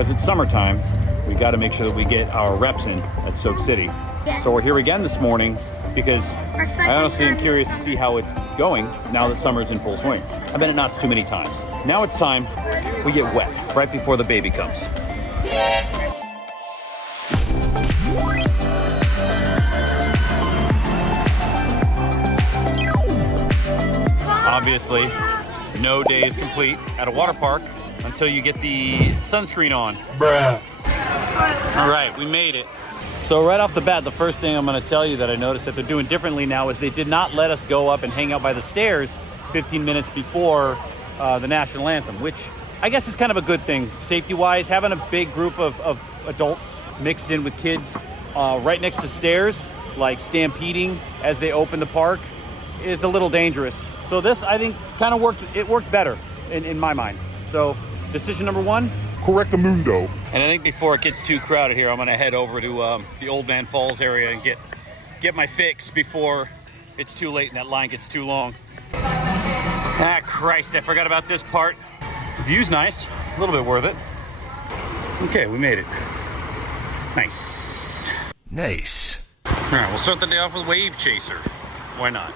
because it's summertime, we got to make sure that we get our reps in at Soak City. So we're here again this morning because I honestly am curious to see how it's going now that summer's in full swing. I've been at Knott's too many times. Now it's time we get wet right before the baby comes. Obviously, no day is complete at a water park until you get the sunscreen on. Bruh. All right, we made it. So right off the bat, the first thing I'm gonna tell you that I noticed that they're doing differently now is they did not let us go up and hang out by the stairs 15 minutes before the national anthem, which I guess is kind of a good thing. Safety-wise, having a big group of adults mixed in with kids right next to stairs, like stampeding as they open the park, is a little dangerous. So this, I think, kind of worked better in my mind. So decision number one, correctamundo. And I think before it gets too crowded here, I'm gonna head over to the Old Man Falls area and get my fix before it's too late and that line gets too long. Ah, Christ, I forgot about this part. The view's nice, a little bit worth it. Okay, we made it. Nice. Nice. All right, we'll start the day off with Wave Chaser. Why not?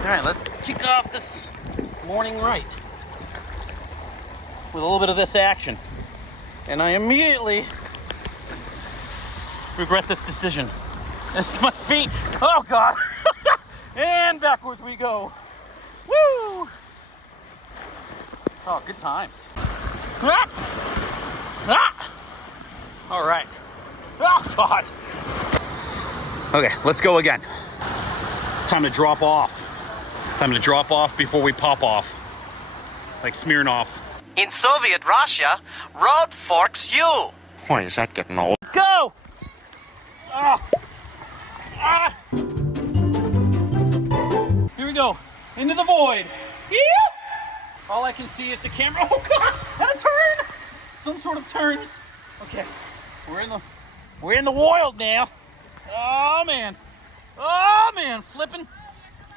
All right, let's kick off this morning right with a little bit of this action. And I immediately regret this decision. It's my feet. Oh God. And backwards we go. Woo! Oh, good times. Ah! Ah! All right. Oh God. Okay, let's go again. Time to drop off. Time to drop off before we pop off. Like Smirnoff. In Soviet Russia, road forks you. Why is that getting old? Go! Ah! Ah! Here we go. Into the void. Ew! All I can see is the camera. Oh God! And a turn! Some sort of turn. Okay. We're in the wild now. Oh man. Oh man. Flipping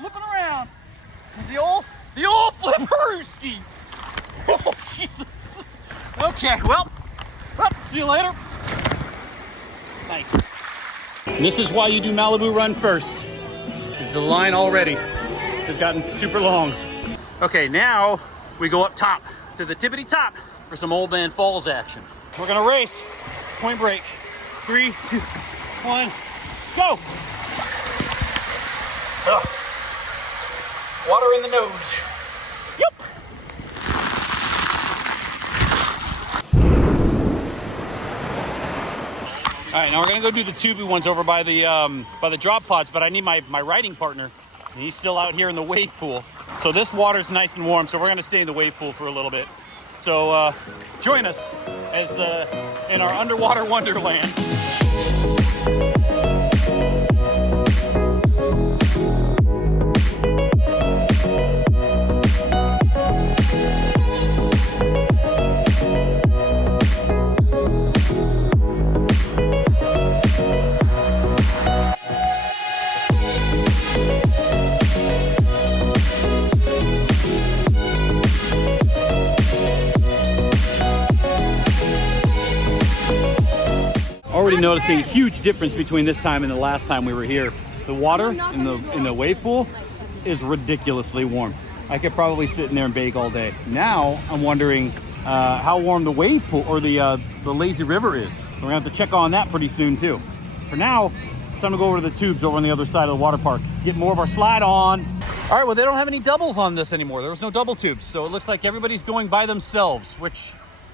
around. The old flipperooski. Oh, Jesus. Okay, well, see you later. Nice. This is why you do Malibu Run first. Because the line already has gotten super long. Okay, now we go up top to the tippity top for some Old Man Falls action. We're gonna race. Point break. 3, 2, 1, go. Ugh. Water in the nose. Yep. All right, now we're gonna go do the tubey ones over by the drop pods, but I need my riding partner. He's still out here in the wave pool. So this water's nice and warm, so we're gonna stay in the wave pool for a little bit. So join us as in our underwater wonderland. Already noticing a huge difference between this time and the last time we were here. The water in the wave pool is ridiculously warm. I could probably sit in there and bake all day. Now I'm wondering how warm the wave pool or the lazy river is. We're gonna have to check on that pretty soon too. For now, it's time to go over to the tubes over on the other side of the water park. Get more of our slide on. All right, well, they don't have any doubles on this anymore. There was no double tubes, so it looks like everybody's going by themselves, which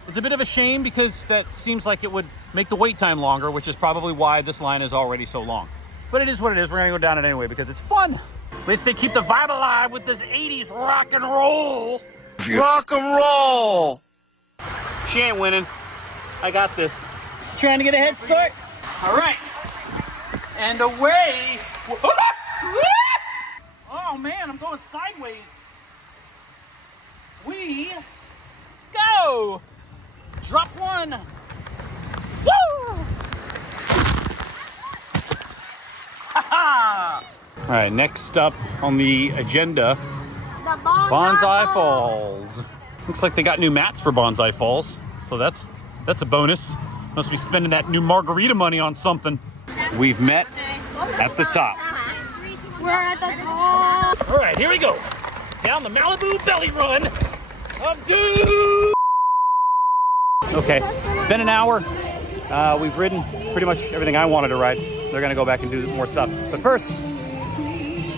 is a bit of a shame because that seems like it would make the wait time longer, which is probably why this line is already so long. But it is what it is. We're gonna go down it anyway because it's fun. At least they keep the vibe alive with this 80s rock and roll. Rock and roll. She ain't winning. I got this. Trying to get a head start. All right. And away. Oh man, I'm going sideways. We go. Drop one. Woo! Ha-ha! All right, next up on the agenda, Bonsai Falls. Looks like they got new mats for Bonsai Falls, so that's That's a bonus. Must be spending that new margarita money on something. We've met at the top. We're at the top. All right, here we go. Down the Malibu belly run. I'm due. Okay, it's been an hour. We've ridden pretty much everything I wanted to ride. They're gonna go back and do more stuff. But first,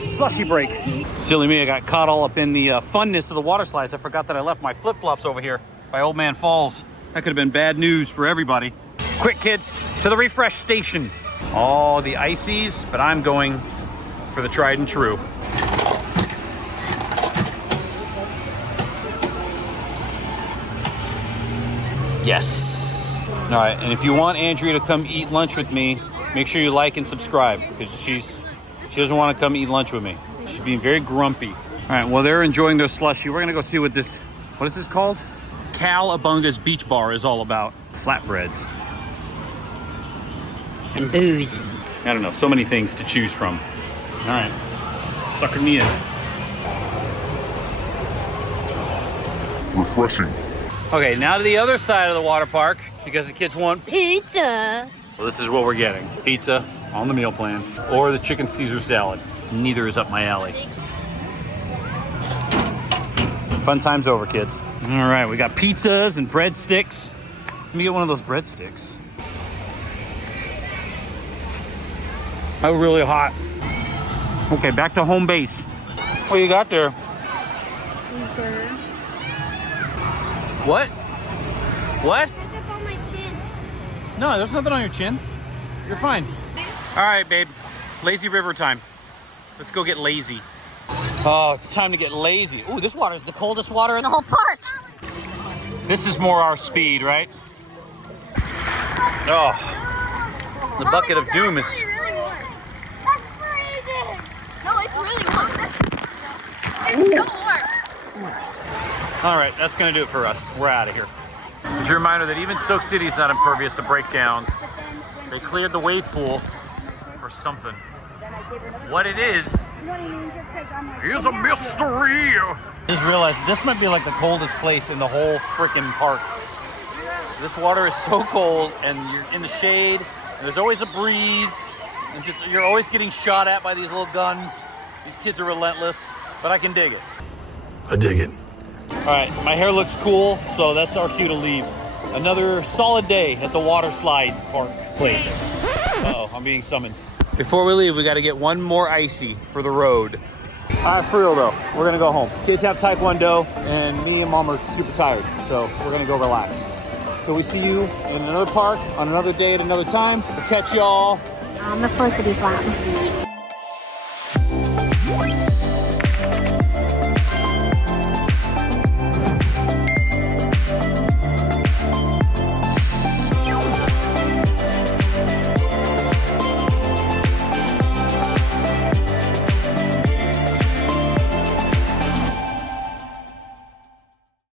slushy break. Silly me, I got caught all up in the funness of the water slides. I forgot that I left my flip-flops over here by Old Man Falls. That could have been bad news for everybody. Quick, kids, to the refresh station. All the ices, but I'm going for the tried and true. Yes. All right, and if you want Andrea to come eat lunch with me, make sure you like and subscribe, because she doesn't want to come eat lunch with me. She's being very grumpy. All right, well, they're enjoying their slushy. We're gonna go see what is this called? Calabunga's Beach Bar is all about. Flatbreads. And booze. I don't know, so many things to choose from. All right, sucker me in. Refreshing. Okay, now to the other side of the water park, because the kids want Pizza. well, this is what we're getting. Pizza on the meal plan, or the chicken Caesar salad. Neither is up my alley. Fun time's over, kids. All right, we got pizzas and breadsticks. Let me get one of those breadsticks. Oh, really hot. Okay, back to home base. What you got there? What? What? It's on my chin. No, there's nothing on your chin. You're fine. All right, babe. Lazy river time. Let's go get lazy. Oh, it's time to get lazy. Ooh, this water is the coldest water in the whole park. This is more our speed, right? Oh, the bucket of doom is... That's freezing. No, it's really warm. It's so warm. All right, that's gonna do it for us. We're out of here. Just a reminder that even Soak City is not impervious to breakdowns. They cleared the wave pool for something. What it is a mystery. I just realized this might be like the coldest place in the whole freaking park. This water is so cold, and you're in the shade, and there's always a breeze, and just you're always getting shot at by these little guns. These kids are relentless, but I can dig it. I dig it. All right, my hair looks cool, so that's our cue to leave. Another solid day at the water slide park place. Uh-oh, I'm being summoned. Before we leave, we got to get one more icy for the road. For real though, we're gonna go home. Kids have Taekwondo, and me and Mom are super tired, so we're gonna go relax. So we see you in another park, on another day at another time. We'll catch y'all On the flippity flop.